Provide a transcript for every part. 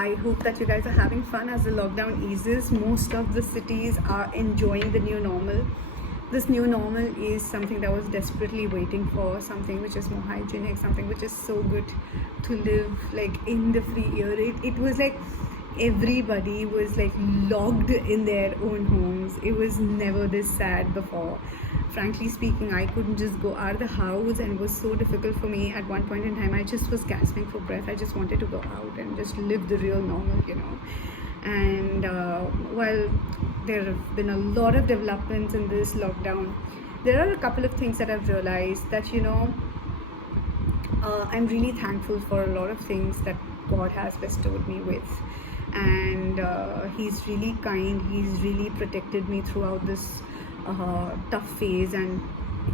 I hope that you guys are having fun as the lockdown eases. Most of the cities are enjoying the new normal. This new normal is something that was desperately waiting for, something which is more hygienic, something which is so good to live like in the free air. It was like everybody was like locked in their own homes. It was never this sad before. Frankly speaking, I couldn't just go out of the house, and it was so difficult for me. At one point in time, I just was gasping for breath. I just wanted to go out and just live the real normal. And while there have been a lot of developments in this lockdown, there are a couple of things that I've realized that I'm really thankful for a lot of things that God has bestowed me with. And He's really kind. He's really protected me throughout this tough phase, and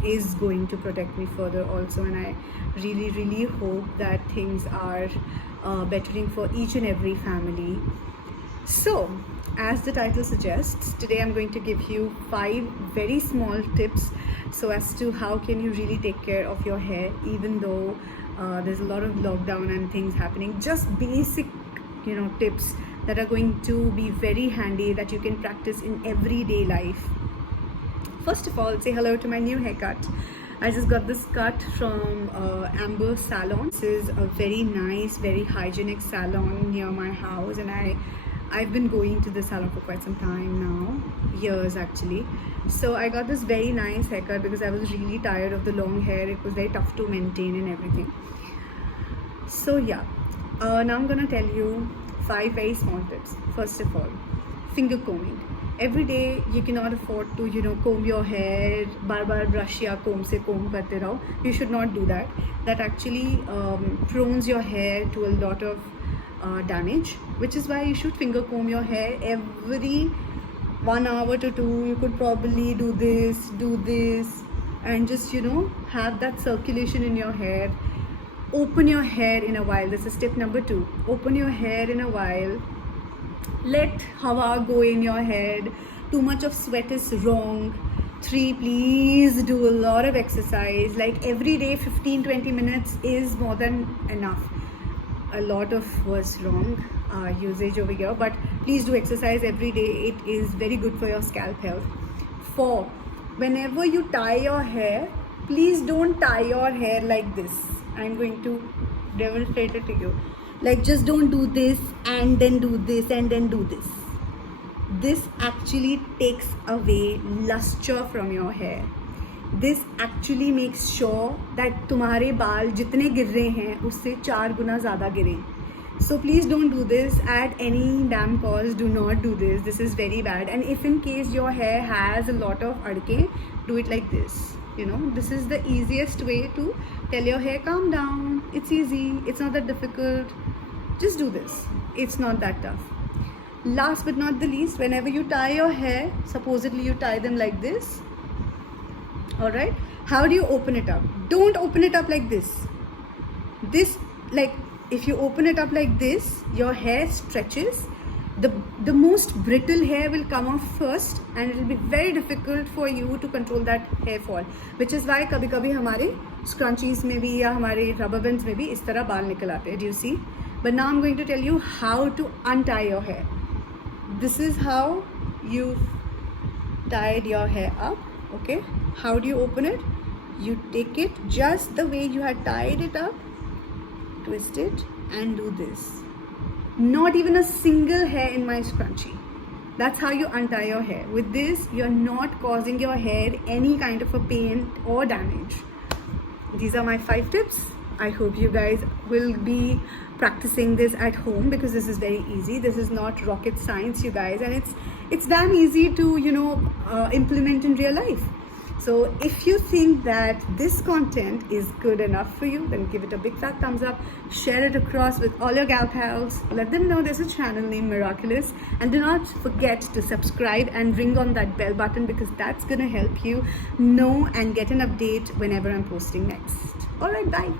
is going to protect me further also. And I really hope that things are bettering for each and every family. So, as the title suggests, today I'm going to give you 5 very small tips so as to how can you really take care of your hair, even though there's a lot of lockdown and things happening. Just basic tips that are going to be very handy, that you can practice in everyday life. First of all, say hello to my new haircut. I just got this cut from Amber Salon. This is a very nice, very hygienic salon near my house, and I've been going to the salon for quite some time now, years actually. So I got this very nice haircut because I was really tired of the long hair. It was very tough to maintain and everything. So yeah, now I'm gonna tell you 5 very small tips. First of all, finger combing. Every day you cannot afford to comb your hair, bar brush या comb से comb करते रहो. You should not do that. That actually prones your hair to a lot of damage, which is why you should finger comb your hair every 1 hour to 2. You could probably do this, and just have that circulation in your hair. Open your hair in a while. This is tip number 2. Open your hair in a while. Let hawa go in your head. Too much of sweat is wrong. 3, please do a lot of exercise. Like every day 15-20 minutes is more than enough. A lot of was wrong usage over here, but please do exercise every day. It is very good for your scalp health. 4, whenever you tie your hair, please don't tie your hair like this. I'm going to demonstrate it to you. Like, just don't do this and then do this and then do this. This actually takes away luster from your hair. This actually makes sure that तुम्हारे बाल जितने गिर रहे हैं उससे 4 गुना ज़्यादा गिरें. So please don't do this at any damn cost. Do not do this. This is very bad. And if in case your hair has a lot of adke, do it like this. This is the easiest way to tell your hair calm down. It's easy. It's not that difficult. Just do this. It's not that tough. Last but not the least, whenever you tie your hair, supposedly you tie them like this. Alright? How do you open it up? Don't open it up like this. If you open it up like this, your hair stretches. The most brittle hair will come off first, and it will be very difficult for you to control that hair fall, which is why कभी-कभी हमारे scrunchies में भी या हमारे rubber bands में भी इस तरह बाल निकल आते हैं. Do you see? But now I'm going to tell you how to untie your hair. This is how you tied your hair up. Okay? How do you open it? You take it just the way you had tied it up, twist it, and do this. Not even a single hair in my scrunchie. That's how you untie your hair. With this, you're not causing your hair any kind of a pain or damage. These are my 5 tips. I hope you guys will be practicing this at home, because this is very easy. This is not rocket science, you guys, and it's damn easy to implement in real life. So if you think that this content is good enough for you, then give it a big fat thumbs up. Share it across with all your gal pals. Let them know there's a channel named Miraculous, and do not forget to subscribe and ring on that bell button, because that's gonna help you know and get an update whenever I'm posting next. Alright, bye.